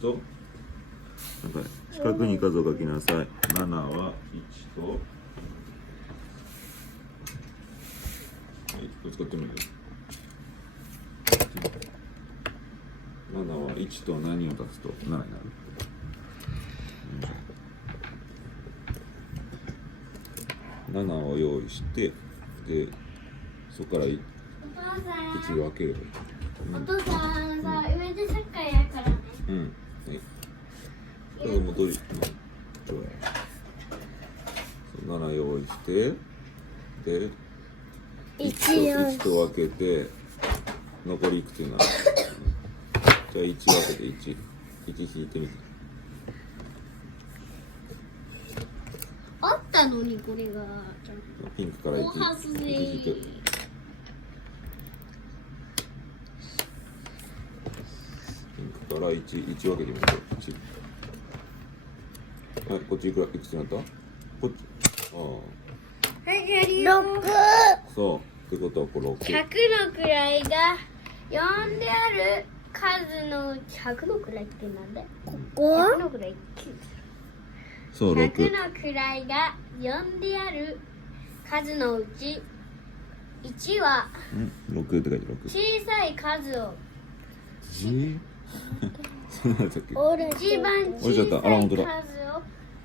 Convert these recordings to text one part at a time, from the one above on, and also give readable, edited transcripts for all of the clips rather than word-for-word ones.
となんか四角に数を書きなさい。7は1と、はい、これ使ってみるよ。7は1と何を足すと7になる。7を用意して、でそこから1分ければいい。お父さんさ、上でサッカーやからね。うん。はい。だから戻り、7用意して、で、1と分けて、残りいくつになる？じゃあ1分けて1引いてみて。あったのにこれが。ピンクから1引いて。ピンクから1分けてみて。はい、こっちいくつになった？こっち。ああ。6。そう。ってことはこれ6。100の位が4である数の100の位ってなんだよ。ここ100の位9。そう、6。100の位が4である数のうち1は6って書いて6。小さい数をそんなんだっけ？一番小さい数を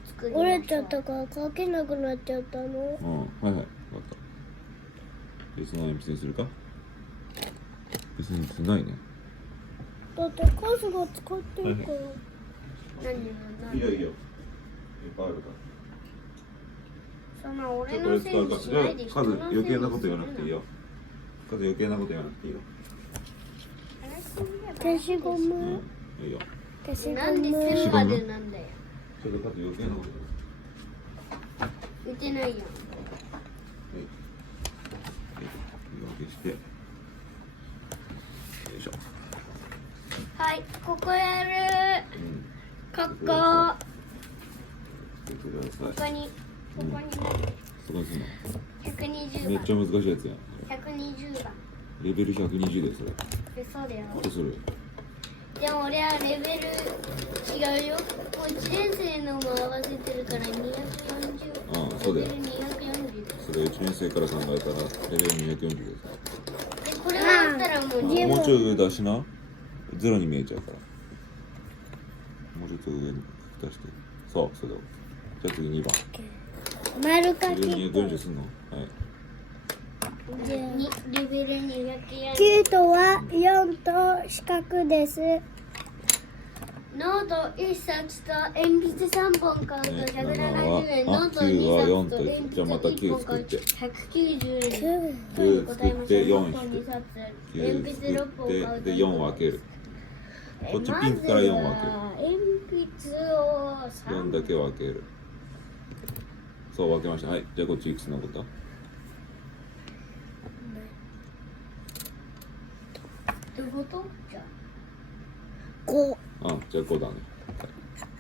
作りましょう。折れちゃったから書けなくなっちゃったの。うん、はいはい、分かった。別の鉛筆にするか？別の鉛筆ないね。だって数が使ってるから。何いいよいいよ。いっぱいあるから。その俺これのせい使うから。じゃあにしないで数余計なこと言わなくていいよ。数余計なこと言わなくていいよ。消しゴうム。ん、いいよ。消しゴなんでム。1000までなんだよ。ちょっと数余計なこと言ってないよ。言わない。言い訳して。よいしょ。はい、ここやる。うん。ここ。やってください。ここにそこにすんの。120番。めっちゃ難しいやつやん。 120番。レベル120でそれ。そうだよ。どうする？でも俺はレベル違うよ。もう1年生のも合わせてるから240。ああ、そうだよ。レベル240です。それ1年生から考えたらレベル240です。で、これがあったらもうもうちょい上出しな。ゼロに見えちゃうから。もうちょっと上に出して。そう、それで。じゃあ次2番。丸書レベルき。 240すんの？はい。レベル240やる。 9とは4と四角です。ノート1冊と鉛筆3本買うと170円。ノート9は2 4と冊と鉛筆じゃあまた1 9本買うと作って190円。 9作って4ノート引く。 2冊、 9鉛筆6作本買うとってで4分ける。こっちピンクから4分ける。まずは鉛筆を4だけ分ける。そう分けました。はい。じゃあこっちいくつ残った？どういうことじゃ5。あ、じゃあ5だね。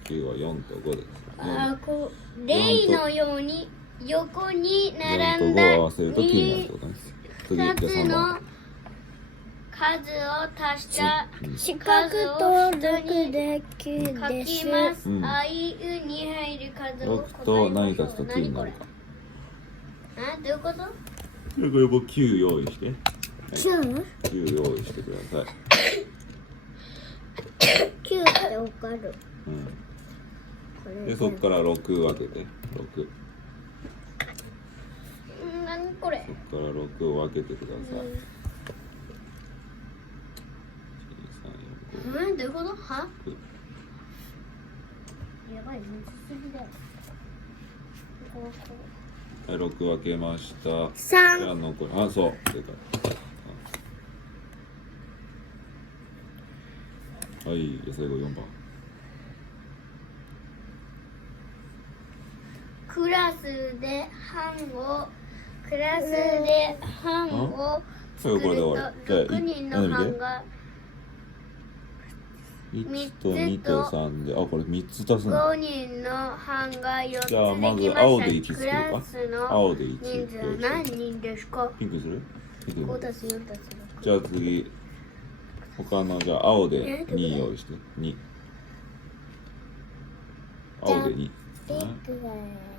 9は4と5です。あ。こう例のように横に4と並んだ5を合わせると9になるってことです。次、じゃあ2つ3の番。数を足した四角と6で9書です。きます。うんあいうに入る数を6と何足すと9になるか。あ、どういうこと？じゃあこれも9用意して。 9？ 9用意してください。 9ってわかる。うん。これで、そこから6分けて。6。何これ？そこから6を分けてください。1、2、3、4、5。どういうこと？は？やばい、むずすぎだよ。はい、6分けました。じゃあ残り、あ、そう、正解。はい、じゃあ最後4番。クラスで班を作ると6人の班が1と2と3で、あ、これ3つ足すの。 5人の班が4つじゃあまずできま青で1した。ク作るか。ラスの青で1人数は何人ですか？ピンクする？ピンク5たす4たすじゃあ次、他の、じゃあ青で2用意して。2。青で2。ピンクが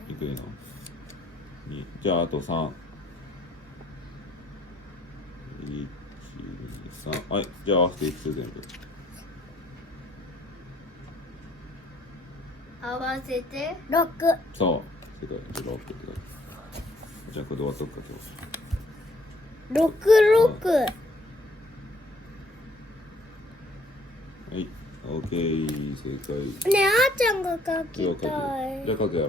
いくいの2。じゃああと3。1、2、3。はい。じゃあ合わせていくつ全部。合わせて6。そう。正解。じゃあ6って書いて。じゃあこれで終わっとくか今日。 66。はい。オッケー。正解。ねえ、あーちゃんが書きたい。じゃあ書くやろう。